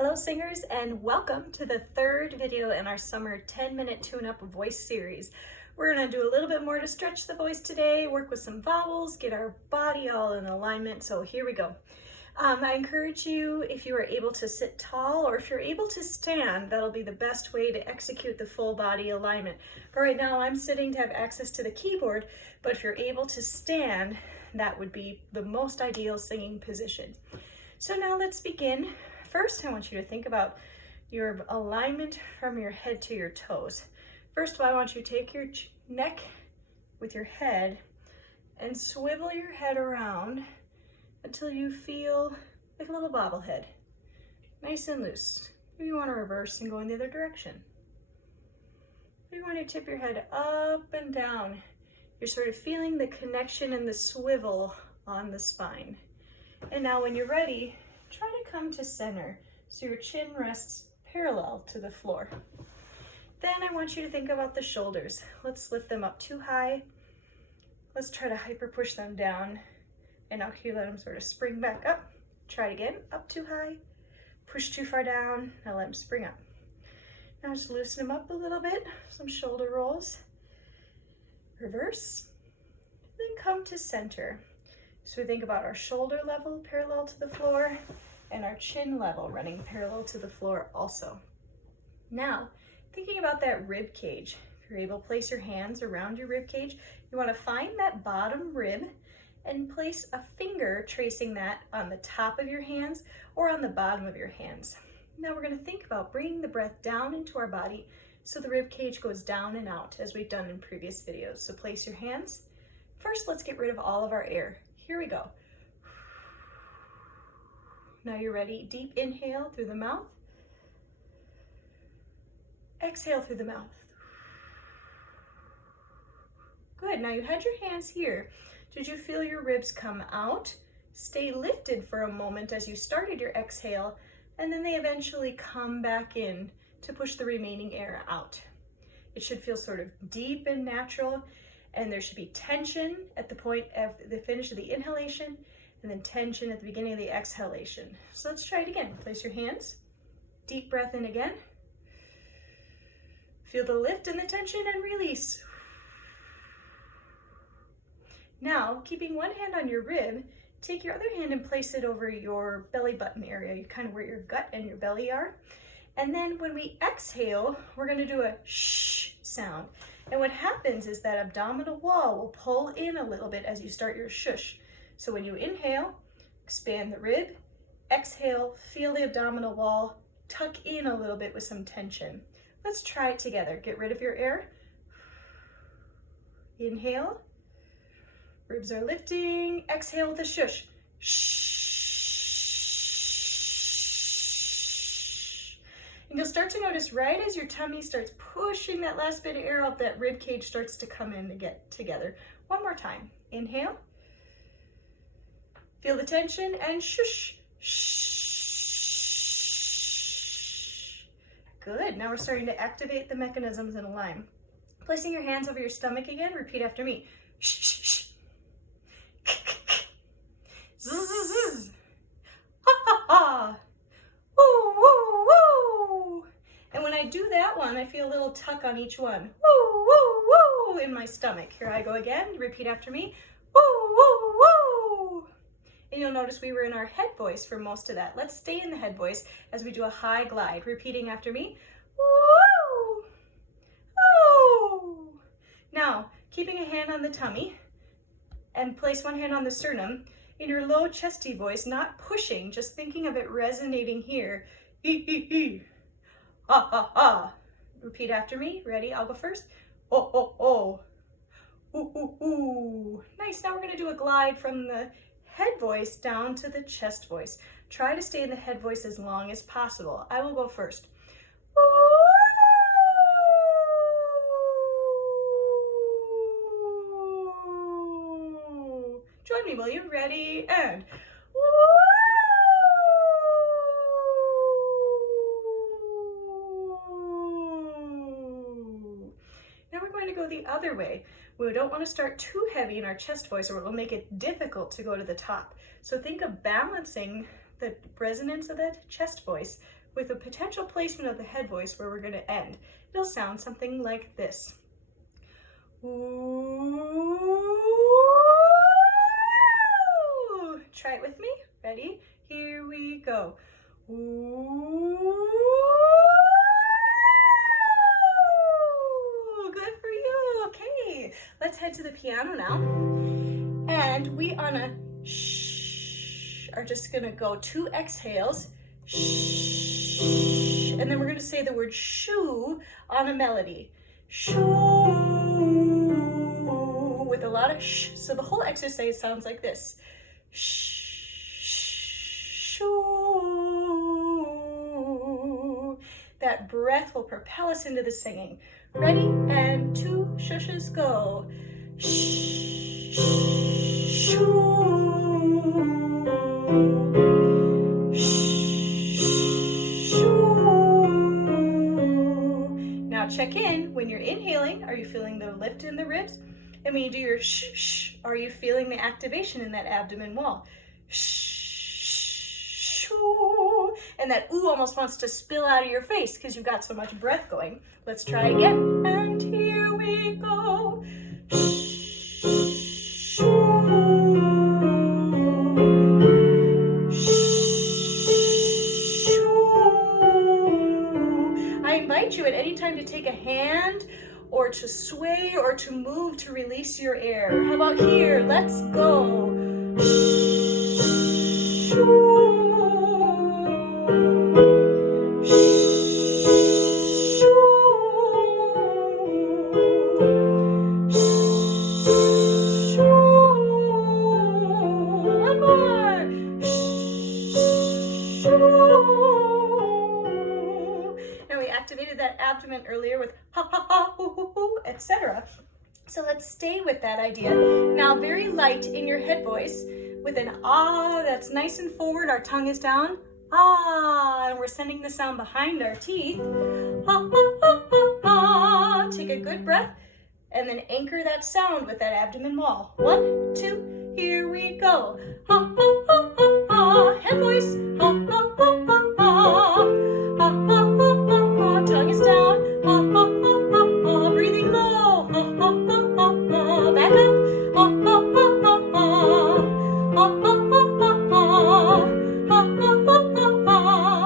Hello singers, and welcome to the third video in our summer 10-minute tune-up voice series. We're going to do a little bit more to stretch the voice today, work with some vowels, get our body all in alignment, so here we go. I encourage you, if you are able to sit tall or if you're able to stand, that'll be the best way to execute the full body alignment. For right now, I'm sitting to have access to the keyboard, but if you're able to stand, that would be the most ideal singing position. So now let's begin. First, I want you to think about your alignment from your head to your toes. First of all, I want you to take your neck with your head and swivel your head around until you feel like a little bobblehead, nice and loose. Maybe you want to reverse and go in the other direction. You want to tip your head up and down. You're sort of feeling the connection and the swivel on the spine. And now when you're ready, try to come to center so your chin rests parallel to the floor. Then I want you to think about the shoulders. Let's lift them up too high. Let's try to hyper push them down. And now here, let them sort of spring back up. Try it again, up too high, push too far down, now let them spring up. Now just loosen them up a little bit, some shoulder rolls. Reverse, then come to center. So we think about our shoulder level parallel to the floor and our chin level running parallel to the floor also. Now, thinking about that rib cage, if you're able to place your hands around your rib cage, you want to find that bottom rib and place a finger tracing that on the top of your hands or on the bottom of your hands. Now we're going to think about bringing the breath down into our body so the rib cage goes down and out as we've done in previous videos. So place your hands. First, let's get rid of all of our air. Here we go. Now you're ready. Deep inhale through the mouth. Exhale through the mouth. Good. Now you had your hands here. Did you feel your ribs come out? Stay lifted for a moment as you started your exhale, and then they eventually come back in to push the remaining air out. It should feel sort of deep and natural, and there should be tension at the point of the finish of the inhalation, and then tension at the beginning of the exhalation. So let's try it again. Place your hands. Deep breath in again. Feel the lift and the tension and release. Now, keeping one hand on your rib, take your other hand and place it over your belly button area, kind of where your gut and your belly are. And then when we exhale, we're going to do a shh sound. And what happens is that abdominal wall will pull in a little bit as you start your shush. So when you inhale, expand the rib. Exhale, feel the abdominal wall, tuck in a little bit with some tension. Let's try it together. Get rid of your air. Inhale. Ribs are lifting. Exhale with a shush. Shh. And you'll start to notice right as your tummy starts pushing that last bit of air out, that rib cage starts to come in to get together. One more time. Inhale. Feel the tension and shush. Shh. Good. Now we're starting to activate the mechanisms in a line. Placing your hands over your stomach again. Repeat after me. Shh. Zzz. Ha ha ha. Woo woo woo. And when I do that one, I feel a little tuck on each one. Woo woo woo in my stomach. Here I go again. Repeat after me. Woo woo woo. And you'll notice we were in our head voice for most of that. Let's stay in the head voice as we do a high glide. Repeating after me. Woo. Woo. Now, keeping a hand on the tummy and place one hand on the sternum. In your low chesty voice, not pushing, just thinking of it resonating here. E. Ah, ah, ah. Repeat after me. Ready? I'll go first. Oh, oh, oh. Ooh, ooh, ooh. Nice. Now we're going to do a glide from the head voice down to the chest voice. Try to stay in the head voice as long as possible. I will go first. Join me, will you? Ready, and woo! Now we're going to go the other way. We don't want to start too heavy in our chest voice or it will make it difficult to go to the top. So think of balancing the resonance of that chest voice with a potential placement of the head voice where we're going to end. It'll sound something like this. Ooh. Try it with me. Ready? Here we go. Ooh. Good for you. Okay, let's head to the piano now. And we on a shh are just gonna go 2 exhales. Shh. And then we're gonna say the word shoo on a melody. Shoo. With a lot of shh. So the whole exercise sounds like this. Shoo. That breath will propel us into the singing. Ready? And 2 shushes go. Shh. Now check in. When you're inhaling, are you feeling the lift in the ribs? And when you do your shh, shh, are you feeling the activation in that abdomen wall? Shh, shoo. And that ooh almost wants to spill out of your face because you've got so much breath going. Let's try again. And here we go. Shh, shoo. I invite you at any time to take a hand or to sway or to move to release your air. How about here? Let's go. One more. Now we activated that abdomen earlier with ha ha ha, hoo hoo hoo, etc. So let's stay with that idea. Now very light in your head voice with an ah that's nice and forward. Our tongue is down. Ah, and we're sending the sound behind our teeth. Ha ha ha ha ha. Take a good breath and then anchor that sound with that abdomen wall. 1, 2, here we go. Ha ha ha ha ha. Head voice. Ha ha ha ha ha. Ha ha ha ha ha. Tongue is down. Ha ha ha ha ha. Breathing low. Ha ha ha ha ha. Back up. Ha ha ha ha ha. Ha ha ha ha ha. Ha ha ha ha ha.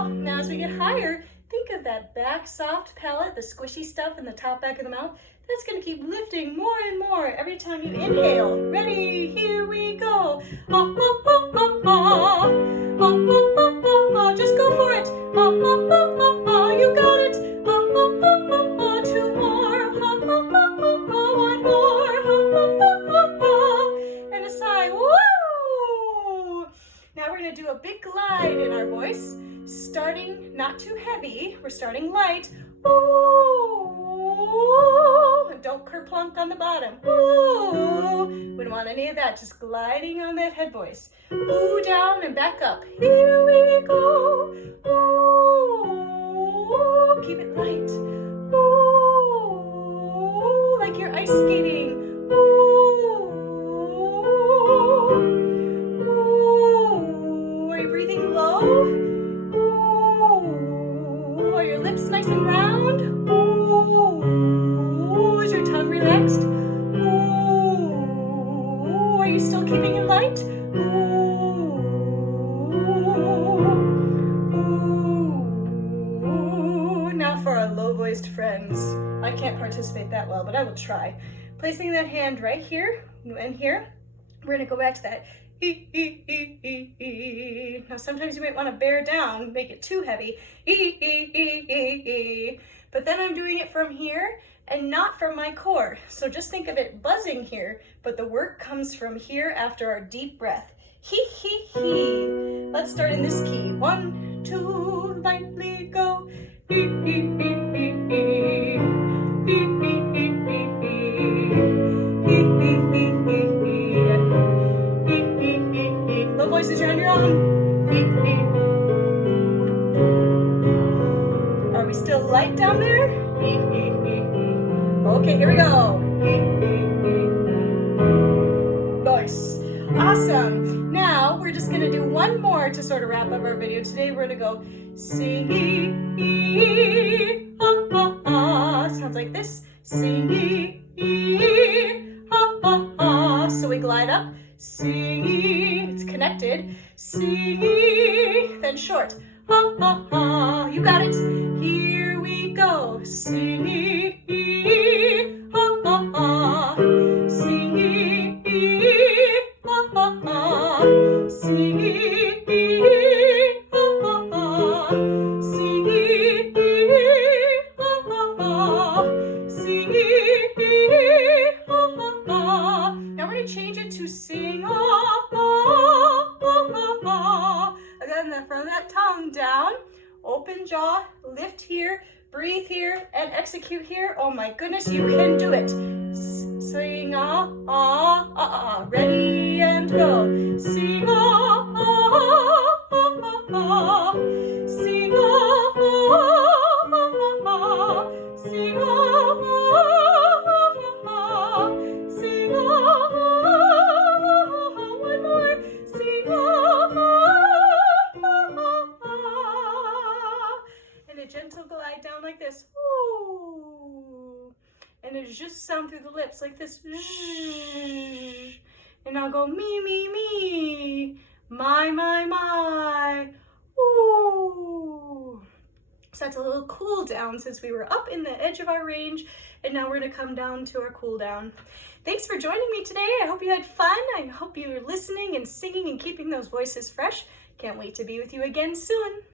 Now as we get higher, think of that back soft palate, the squishy stuff in the top back of the mouth. That's going to keep lifting more and more every time you inhale. Ready? Here we go. Ha ha ha ha ha. Ha ha ha ha ha. Just go for it. Ha ha ha ha ha. You got it. Ha ha ha ha ha. 2 more. Ha ha ha ha ha. 1 more. Ha ha ha ha ha. And a sigh. Woo! Now we're going to do a big glide in our voice. Starting not too heavy. We're starting light. Ooh. Don't kerplunk on the bottom. Ooh. We don't want any of that. Just gliding on that head voice. Ooh, down and back up. Here we go. Ooh. Keep it light. Ooh. Like you're ice skating. Ooh. Ooh. Are you breathing low? Ooh. Are your lips nice and round? Ooh. Is your tongue relaxed? Ooh. Are you still keeping it light? Ooh. Ooh. Now for our low-voiced friends. I can't participate that well, but I will try. Placing that hand right here and here. We're going to go back to that. Now sometimes you might want to bear down, make it too heavy. But then I'm doing it from here and not from my core. So just think of it buzzing here, but the work comes from here after our deep breath. He, he, he. Let's start in this key. 1, 2, lightly go. He, he, he, he, he. He, he, he, he, he. He, he, he, he, he. He, he, he, he. Low voices, you're on your own. He, he. Are we still light down there? He, he, he, he. Okay, here we go. Nice. Awesome. Now we're just going to do one more part to sort of wrap up our video. Today we're gonna go sing, ah, ah, ah. Sounds like this. Sing, ah, ah, ah. So we glide up, sing, it's connected. Sing, then short, ah, ah, ah. You got it. Here we go. Sing, ah, ah, ah. Sing, ah, ah, ah. Sing, ah, ah, ah. Sing, ah, ah, ah. Sing, ah, ah, ah. Now we're going to change it to sing, ah, ah, ah, ah, ah. Again, from that tongue down, open jaw, lift here, breathe here, and execute here. Oh my goodness, you can do it. Sing, ah, ah, ah, ah. Ready and go. Sing, ah, ah, ah, ah, ah. Sing, ah, ah, ah, ah. Sing, ah, ah, ah, ah. Sing, ah, ah, ah. One more. Sing, ah, ah, ah, ah. And a gentle glide down like this. Ooh. And it just sound through the lips like this. And I'll go me, me, me, my, my. Ooh. So that's a little cool down since we were up in the edge of our range, and now we're gonna come down to our cool down. Thanks for joining me today. I hope you had fun. I hope you were listening and singing and keeping those voices fresh. Can't wait to be with you again soon.